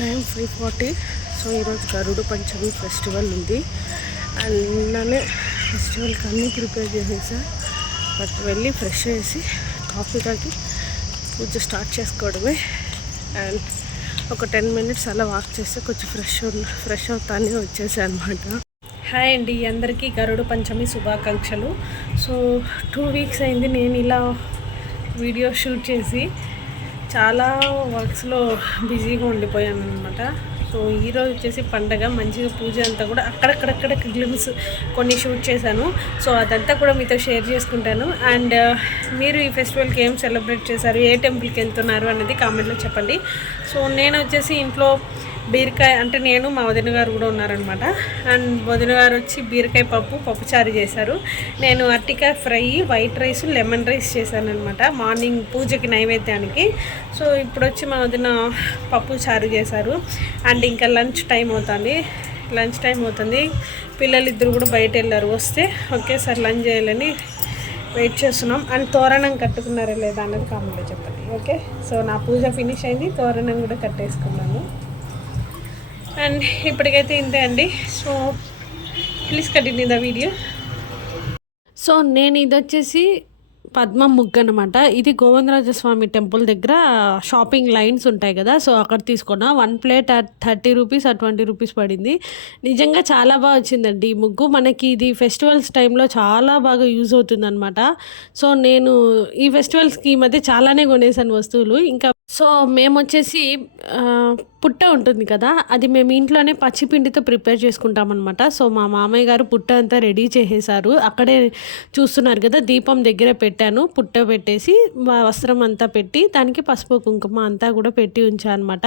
Time five forty. So ఈరోజు గరుడు పంచమి festival ఉంది. And నిన్ననే ఫెస్టివల్కి అన్నీ ప్రిపేర్ చేసేసా. బట్ వెళ్ళి ఫ్రెష్ చేసి కాఫీ తాగి పూజ స్టార్ట్ చేసుకోవడమే. అండ్ ఒక టెన్ మినిట్స్ అలా వాక్ చేస్తే కొంచెం ఫ్రెష్ ఫ్రెష్ అవుతానే వచ్చేసా అనమాట హాయ్ అండి అందరికీ గరుడు పంచమి శుభాకాంక్షలు. సో టూ వీక్స్ అయింది నేను ఇలా వీడియో షూట్ చేసి చాలా వర్క్స్లో బిజీగా ఉండిపోయాను అనమాట సో ఈరోజు వచ్చేసి పండగ మంచిగా పూజ అంతా కూడా అక్కడక్కడక్కడ గ్లిమ్స్ కొన్ని షూట్ చేశాను. సో అదంతా కూడా మీతో షేర్ చేసుకుంటాను. అండ్ మీరు ఈ ఫెస్టివల్కి ఏం సెలబ్రేట్ చేశారు ఏ టెంపుల్కి వెళ్తున్నారు అనేది కామెంట్లో చెప్పండి. సో నేను వచ్చేసి ఇంట్లో బీరకాయ అంటే నేను మా వదిన గారు కూడా ఉన్నారనమాట అండ్ వదిన గారు వచ్చి బీరకాయ పప్పు పప్పుచారు చేశారు. నేను అట్టికాయ fry white rice lemon rice చేశాను అనమాట మార్నింగ్ పూజకి నైవేద్యానికి. సో ఇప్పుడు వచ్చి మా వదిన పప్పు చారు చేశారు. అండ్ ఇంకా లంచ్ టైం అవుతుంది. లంచ్ టైం అవుతుంది. పిల్లలు ఇద్దరు కూడా బయట వెళ్ళారు వస్తే ఒకేసారి లంచ్ చేయాలని వెయిట్ చేస్తున్నాం. అండ్ తోరణం కట్టుకున్నారా లేదా అన్నది కామెంట్లో చెప్పండి. ఓకే? సో నా పూజ ఫినిష్ అయింది. తోరణం కూడా కట్టేసుకున్నాను. అండ్ ఇప్పటికైతే ఇంతే అండి. So please continue the video so నేను ఇది వచ్చేసి పద్మ ముగ్గు అనమాట ఇది గోవిందరాజస్వామి టెంపుల్ దగ్గర షాపింగ్ లైన్స్ ఉంటాయి కదా సో అక్కడ తీసుకున్నా. One plate at thirty rupees at twenty rupees పడింది. నిజంగా చాలా బాగా వచ్చిందండి ఈ ముగ్గు. మనకి ఇది ఫెస్టివల్స్ టైంలో చాలా బాగా యూజ్ అవుతుంది అనమాట సో నేను ఈ ఫెస్టివల్స్కి ఈ మధ్య చాలానే కొనేసాను వస్తువులు. ఇంకా సో మేము వచ్చేసి పుట్ట ఉంటుంది కదా అది మేము ఇంట్లోనే పచ్చిపిండితో ప్రిపేర్ చేసుకుంటాం అనమాట సో మా మామయ్య గారు పుట్ట అంతా రెడీ చేసేసారు. అక్కడే చూస్తున్నారు కదా దీపం దగ్గర పెట్టాను పుట్ట పెట్టేసి వస్త్రం అంతా పెట్టి దానికి పసుపు కుంకుమ అంతా కూడా పెట్టి ఉంచాను అనమాట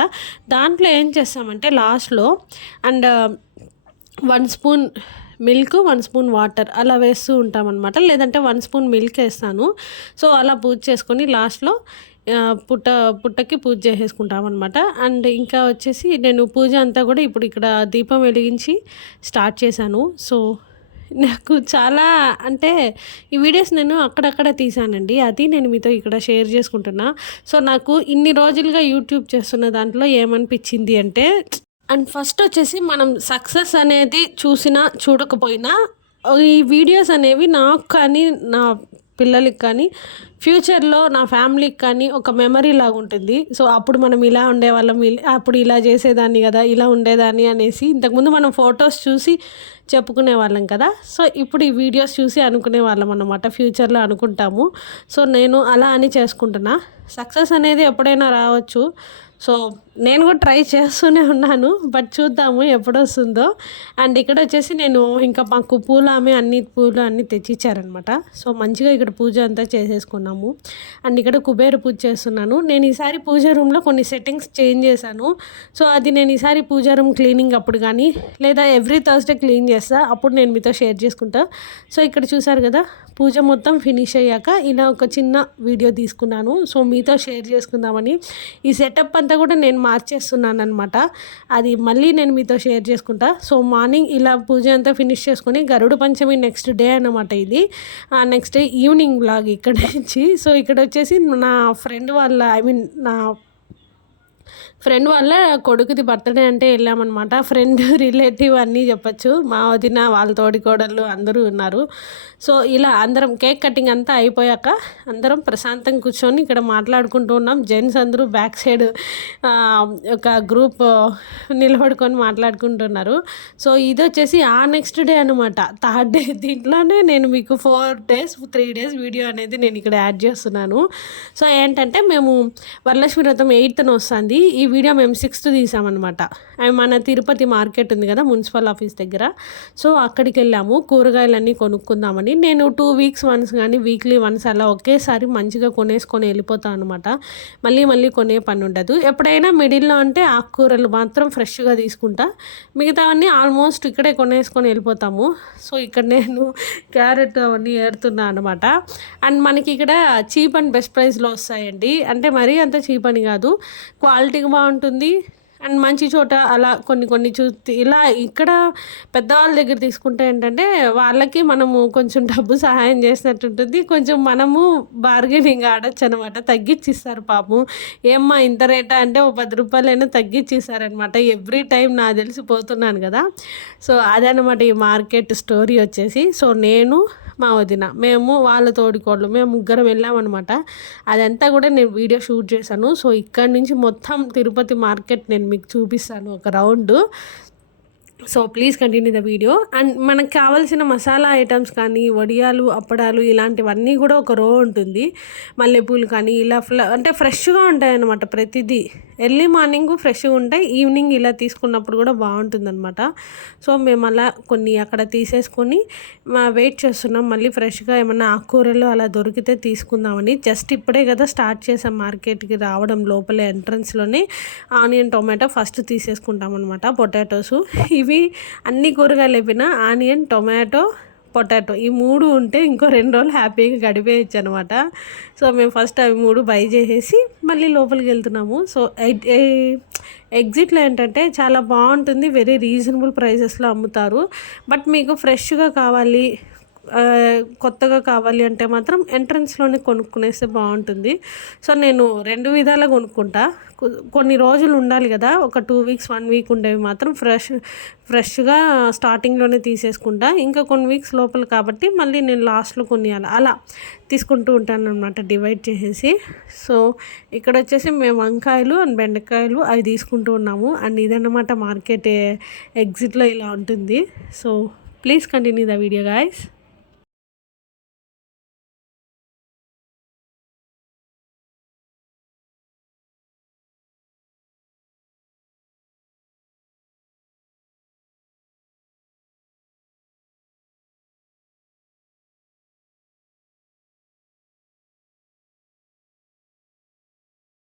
దాంట్లో ఏం చేస్తామంటే లాస్ట్లో and one spoon milk one spoon water అలా వేస్తూ ఉంటామన్నమాట. లేదంటే వన్ స్పూన్ మిల్క్ వేస్తాను. సో అలా పూజ చేసుకొని లాస్ట్లో పుట్ట పుట్టకి పూజ చేసేసుకుంటాం అనమాట అండ్ ఇంకా వచ్చేసి నేను పూజ అంతా కూడా ఇప్పుడు ఇక్కడ దీపం వెలిగించి స్టార్ట్ చేశాను. సో నాకు చాలా అంటే ఈ వీడియోస్ నేను అక్కడక్కడ తీసానండి అది నేను మీతో ఇక్కడ షేర్ చేసుకుంటున్నా. సో నాకు ఇన్ని రోజులుగా యూట్యూబ్ చేస్తున్న దాంట్లో ఏమనిపించింది అంటే అండ్ ఫస్ట్ వచ్చేసి మనం సక్సెస్ అనేది చూసినా చూడకపోయినా ఈ వీడియోస్ అనేవి నాకు కానీ నా పిల్లలకి కానీ ఫ్యూచర్లో నా ఫ్యామిలీకి కానీ ఒక మెమరీ లాగా ఉంటుంది. సో అప్పుడు మనం ఇలా ఉండేవాళ్ళం అప్పుడు ఇలా చేసేదాన్ని కదా ఇలా ఉండేదాన్ని అనేసి ఇంతకుముందు మనం ఫొటోస్ చూసి చెప్పుకునే వాళ్ళం కదా. సో ఇప్పుడు ఈ వీడియోస్ చూసి అనుకునే వాళ్ళం అన్నమాట ఫ్యూచర్లో అనుకుంటాము. సో నేను అలా అని చేసుకుంటున్నా. సక్సెస్ అనేది ఎప్పుడైనా రావచ్చు. సో నేను కూడా ట్రై చేస్తూనే ఉన్నాను బట్ చూద్దాము ఎప్పుడు వస్తుందో అండ్ ఇక్కడ వచ్చేసి నేను ఇంకా మాకు పూలు ఆమె అన్ని పూలు అన్నీ తెచ్చిచ్చారనమాట సో మంచిగా ఇక్కడ పూజ అంతా చేసేసుకున్నాము. అండ్ ఇక్కడ కుబేర పూజ చేస్తున్నాను. నేను ఈసారి పూజ రూమ్లో కొన్ని సెట్టింగ్స్ చేంజ్ చేశాను. సో అది నేను ఈసారి పూజ రూమ్ క్లీనింగ్ అప్పుడు కానీ లేదా ఎవ్రీ థర్స్డే క్లీన్ చేస్తా అప్పుడు నేను మీతో షేర్ చేసుకుంటా. సో ఇక్కడ చూసారు కదా పూజ మొత్తం ఫినిష్ అయ్యాక ఇలా ఒక చిన్న వీడియో తీసుకున్నాను. సో మీతో షేర్ చేసుకుందామని. ఈ సెటప్ అంతా కూడా నేను మార్చేస్తున్నాను అనమాట అది మళ్ళీ నేను మీతో షేర్ చేసుకుంటా. సో మార్నింగ్ ఇలా పూజ అంతా ఫినిష్ చేసుకుని గరుడు పంచమి నెక్స్ట్ డే అన్నమాట ఇది. నెక్స్ట్ డే ఈవినింగ్ బ్లాగ్ ఇక్కడ నుంచి. సో ఇక్కడ వచ్చేసి నా ఫ్రెండ్ వాళ్ళ ఐ మీన్ నా ఫ్రెండ్ వాళ్ళ కొడుకుది బర్త్డే అంటే వెళ్ళామన్నమాట. ఫ్రెండ్ రిలేటివ్ అన్నీ చెప్పచ్చు. మా వదిన వాళ్ళ తోడి కోడళ్ళు అందరూ ఉన్నారు. సో ఇలా అందరం కేక్ కటింగ్ అంతా అయిపోయాక అందరం ప్రశాంతంగా కూర్చొని ఇక్కడ మాట్లాడుకుంటూ ఉన్నాం. జెంట్స్ అందరూ బ్యాక్ సైడ్ ఒక గ్రూప్ నిలబడుకొని మాట్లాడుకుంటున్నారు. సో ఇది వచ్చేసి ఆ నెక్స్ట్ డే అనమాట థర్డ్ డే దీంట్లోనే నేను మీకు four days three days video అనేది నేను ఇక్కడ యాడ్ చేస్తున్నాను. సో ఏంటంటే మేము వరలక్ష్మి వ్రతం ఎయిత్న వస్తుంది. ఈ వీడియో మేము సిక్స్త్ తీసామన్నమాట. అండ్ మన తిరుపతి మార్కెట్ ఉంది కదా మున్సిపల్ ఆఫీస్ దగ్గర. సో అక్కడికి వెళ్ళాము. కూరగాయలన్నీ కొనుక్కుందామని. నేను టూ వీక్స్ వన్స్ కానీ వీక్లీ వన్స్ అలా ఒకేసారి మంచిగా కొనేసుకొని వెళ్ళిపోతాను అనమాట మళ్ళీ మళ్ళీ కొనే పని ఉండదు. ఎప్పుడైనా మిడిల్లో అంటే ఆకుకూరలు మాత్రం ఫ్రెష్గా తీసుకుంటా. మిగతావన్నీ ఆల్మోస్ట్ ఇక్కడే కొనేసుకొని వెళ్ళిపోతాము. సో ఇక్కడ నేను క్యారెట్ అవన్నీ ఏరుతున్నా అనమాట అండ్ మనకి ఇక్కడ చీప్ అండ్ బెస్ట్ ప్రైస్లో వస్తాయండి. అంటే మరీ అంత చీప్ అని కాదు. క్వాలిటీ బాగుంటుంది. అండ్ మంచి చోట అలా కొన్ని కొన్ని చూ ఇలా ఇక్కడ పెద్దవాళ్ళ దగ్గర తీసుకుంటే ఏంటంటే వాళ్ళకి మనము కొంచెం డబ్బు సహాయం చేసినట్టు ఉంటుంది. కొంచెం మనము బార్గెనింగ్ ఆడొచ్చు అనమాట తగ్గించిస్తారు పాపం. ఏమ్మా ఇంత రేటా అంటే ఒక పది రూపాయలైనా తగ్గించిస్తారనమాట ఎవ్రీ టైం నాకు తెలిసిపోతున్నాను కదా. సో అదనమాట ఈ మార్కెట్ స్టోరీ వచ్చేసి. సో నేను మా వదిన. మేము వాళ్ళ తోడికోళ్ళు మేము ముగ్గురం వెళ్ళామన్నమాట అదంతా కూడా నేను వీడియో షూట్ చేశాను. సో ఇక్కడ నుంచి మొత్తం తిరుపతి మార్కెట్ నేను మీకు చూపిస్తాను ఒక round. So please continue the video and మనకు కావాల్సిన మసాలా ఐటమ్స్ కానీ వడియాలు అప్పడాలు ఇలాంటివన్నీ కూడా ఒక రో ఉంటుంది. మల్లెపూలు కానీ ఇలా ఫ్ల అంటే ఫ్రెష్గా ఉంటాయి అన్నమాట ప్రతిదీ. ఎర్లీ మార్నింగ్ ఫ్రెష్గా ఉంటాయి. ఈవినింగ్ ఇలా తీసుకున్నప్పుడు కూడా బాగుంటుందన్నమాట. సో మేము అలా కొన్ని అక్కడ తీసేసుకొని మా వెయిట్ చేస్తున్నాం. మళ్ళీ ఫ్రెష్గా ఏమన్నా ఆకుకూరలు అలా దొరికితే తీసుకుందామని. జస్ట్ ఇప్పుడే కదా స్టార్ట్ చేసాం మార్కెట్కి రావడం లోపలే ఎంట్రన్స్లోనే ఆనియన్ టొమాటో ఫస్ట్ తీసేసుకుంటాం అనమాట పొటాటోస్ ఇవి అన్ని కూరగాయలు అయిపోయినా ఆనియన్ టొమాటో పొటాటో ఈ మూడు ఉంటే ఇంకో రెండు రోజులు హ్యాపీగా గడిపేయచ్చు అనమాట సో మేము ఫస్ట్ అవి మూడు బై చేసేసి మళ్ళీ లోపలికి వెళ్తున్నాము. సో ఎగ్జిట్లో ఏంటంటే చాలా బాగుంటుంది వెరీ రీజనబుల్ ప్రైజెస్లో అమ్ముతారు. బట్ మీకు ఫ్రెష్గా కావాలి కొత్తగా కావాలి అంటే మాత్రం ఎంట్రన్స్లోనే కొనుక్కునేస్తే బాగుంటుంది. సో నేను రెండు విధాలుగా కొనుక్కుంటా. కొన్ని రోజులు ఉండాలి కదా ఒక టూ వీక్స్ వన్ వీక్ ఉండేవి మాత్రం ఫ్రెష్ ఫ్రెష్గా స్టార్టింగ్లోనే తీసేసుకుంటా. ఇంకా కొన్ని వీక్స్ లోపల కాబట్టి మళ్ళీ నేను లాస్ట్లో కొనియాలి. అలా తీసుకుంటూ ఉంటాను అనమాట డివైడ్ చేసేసి. సో ఇక్కడ వచ్చేసి మేము వంకాయలు అండ్ బెండకాయలు అవి తీసుకుంటూ ఉన్నాము. అండ్ ఇదన్నమాట మార్కెట్ ఎగ్జిట్లో ఇలా ఉంటుంది. So please continue the video guys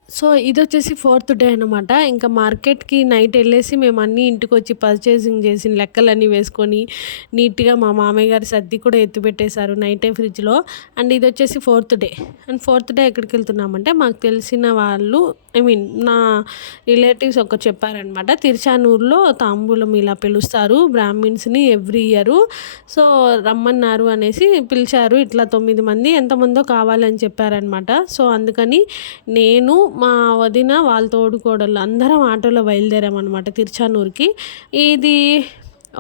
so ఇది వచ్చేసి ఫోర్త్ డే అనమాట ఇంకా మార్కెట్కి నైట్ వెళ్ళేసి మేము అన్నీ ఇంటికి వచ్చి పర్చేసింగ్ చేసిన లెక్కలన్నీ వేసుకొని నీట్గా మా మామయ్య గారి సర్ది కూడా ఎత్తిపెట్టేశారు నైటే ఫ్రిడ్జ్లో. అండ్ ఇది వచ్చేసి fourth day. And fourth day ఎక్కడికి వెళ్తున్నామంటే మాకు తెలిసిన వాళ్ళు ఐ మీన్ నా రిలేటివ్స్ ఒక చెప్పారనమాట తిరుచానూరులో తాంబూలం ఇలా పిలుస్తారు బ్రాహ్మిన్స్ని ఎవ్రీ ఇయర్. సో రమ్మన్నారు అనేసి పిలిచారు. ఇట్లా తొమ్మిది మంది ఎంతమందో కావాలని చెప్పారనమాట సో అందుకని నేను మా వదిన వాళ్ళ తోడుకోడళ్ళు అందరం ఆటోలో బయలుదేరామన్నమాట తిరుచానూరుకి. ఇది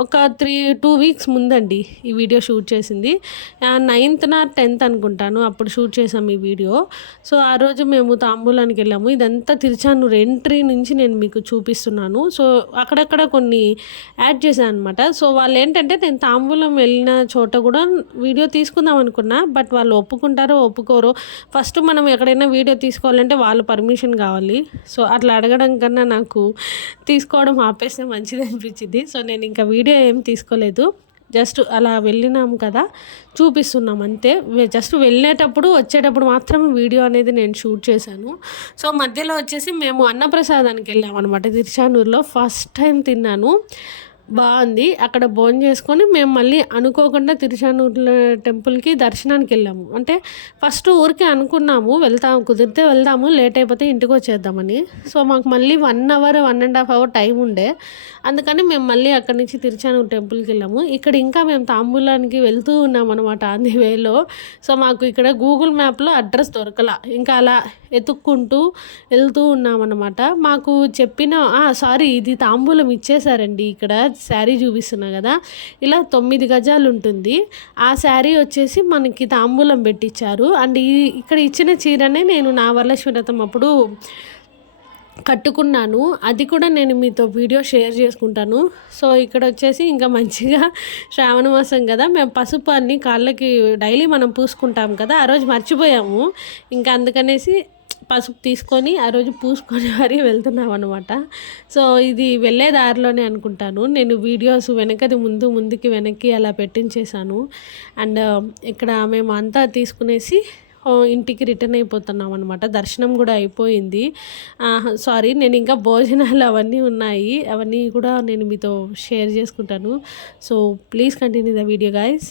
ఒక త్రీ టూ వీక్స్ ముందండి ఈ వీడియో షూట్ చేసింది. నైన్త్ నా టెన్త్ అనుకుంటాను అప్పుడు షూట్ చేసాం ఈ వీడియో. సో ఆ రోజు మేము తాంబూలానికి వెళ్ళాము. ఇదంతా తిరుచానూరు ఎంట్రీ నుంచి నేను మీకు చూపిస్తున్నాను. సో అక్కడక్కడ కొన్ని యాడ్ చేశాను అనమాట సో వాళ్ళు ఏంటంటే నేను తాంబూలం వెళ్ళిన చోట కూడా వీడియో తీసుకుందాం అనుకున్నా బట్ వాళ్ళు ఒప్పుకుంటారో ఒప్పుకోరో ఫస్ట్ మనం ఎక్కడైనా వీడియో తీసుకోవాలంటే వాళ్ళు పర్మిషన్ కావాలి. సో అట్లా అడగడం కన్నా నాకు తీసుకోవడం ఆపేస్తే మంచిది అనిపించింది. సో నేను ఇంకా వీడియో వీడియో ఏం తీసుకోలేదు. జస్ట్ అలా వెళ్ళినాం కదా. చూపిస్తున్నాం అంతే. జస్ట్ వెళ్ళేటప్పుడు వచ్చేటప్పుడు మాత్రమే వీడియో అనేది నేను షూట్ చేశాను. సో మధ్యలో వచ్చేసి మేము అన్నప్రసాదానికి వెళ్ళాం అనమాట తిరుచానూరులో ఫస్ట్ టైం తిన్నాను. బాగుంది. అక్కడ భోజనం చేసుకొని మేము మళ్ళీ అనుకోకుండా తిరుచానూరు టెంపుల్కి దర్శనానికి వెళ్ళాము. అంటే ఫస్ట్ ఊరికే అనుకున్నాము వెళ్తాము కుదిరితే వెళ్దాము లేట్ అయిపోతే ఇంటికి వచ్చేద్దామని. సో మాకు మళ్ళీ one hour one and half hour time ఉండే. అందుకని మేము మళ్ళీ అక్కడి నుంచి తిరుచానూరు టెంపుల్కి వెళ్ళాము. ఇక్కడ ఇంకా మేము తాంబూలానికి వెళ్తూ ఉన్నాం అనమాట ఆన్ ది వేలో. సో మాకు ఇక్కడ గూగుల్ మ్యాప్లో అడ్రస్ దొరకల. ఇంకా అలా ఎతుక్కుంటూ వెళ్తూ ఉన్నామన్నమాట మాకు చెప్పిన సారీ ఇది తాంబూలం ఇచ్చేసారండి ఇక్కడ. శారీ చూపిస్తున్నా కదా ఇలా తొమ్మిది గజాలు ఉంటుంది. ఆ శారీ వచ్చేసి మనకి తాంబూలం పెట్టించారు అండ్ ఈ ఇక్కడ ఇచ్చిన చీరనే నేను నా వరలక్ష్మి వ్రతం అప్పుడు కట్టుకున్నాను. అది కూడా నేను మీతో వీడియో షేర్ చేసుకుంటాను. సో ఇక్కడ వచ్చేసి ఇంకా మంచిగా శ్రావణ మాసం కదా మేము పసుపు అన్ని కాళ్ళకి డైలీ మనం పూసుకుంటాం కదా ఆ రోజు మర్చిపోయాము. ఇంకా అందుకనేసి పసుపు తీసుకొని ఆ రోజు పూసుకొని మరీ వెళ్తున్నాం అనమాట సో ఇది వెళ్ళే దారిలోనే అనుకుంటాను. నేను వీడియోస్ వెనకది ముందు ముందుకి వెనక్కి అలా పెట్టించేశాను. అండ్ ఇక్కడ మేము అంతా తీసుకునేసి ఇంటికి రిటర్న్ అయిపోతున్నాం అనమాట దర్శనం కూడా అయిపోయింది. సారీ నేను ఇంకా భోజనాలు అవన్నీ ఉన్నాయి. అవన్నీ కూడా నేను మీతో షేర్ చేసుకుంటాను. So please continue the video guys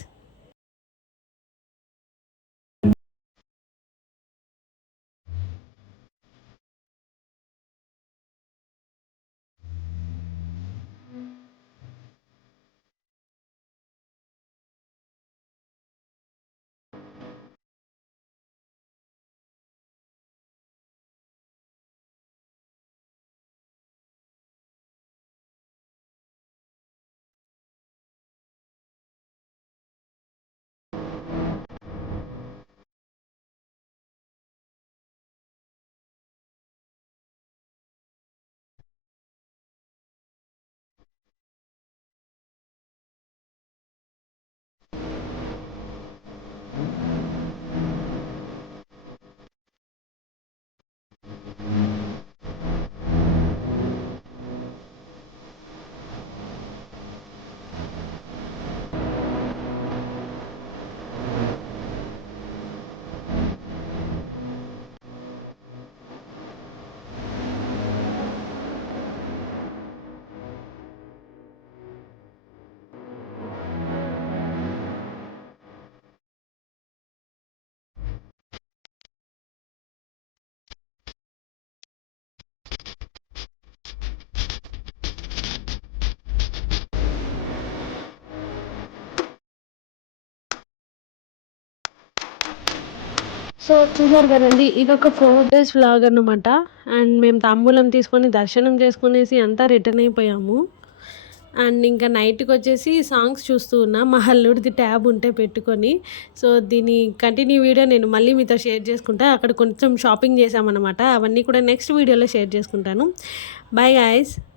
so చూసారు కదండి ఇది ఒక ఫోర్ డేస్ వ్లాగ్ అనమాట అండ్ మేము తాంబూలం తీసుకొని దర్శనం చేసుకునేసి అంతా రిటర్న్ అయిపోయాము. అండ్ ఇంకా నైట్కి వచ్చేసి సాంగ్స్ చూస్తూ ఉన్నా. మా అల్లుడిది ట్యాబ్ ఉంటే పెట్టుకొని. సో దీని కంటిన్యూ వీడియో నేను మళ్ళీ మీతో షేర్ చేసుకుంటా. అక్కడ కొంచెం షాపింగ్ చేసామన్నమాట అవన్నీ కూడా నెక్స్ట్ వీడియోలో షేర్ చేసుకుంటాను. Bye guys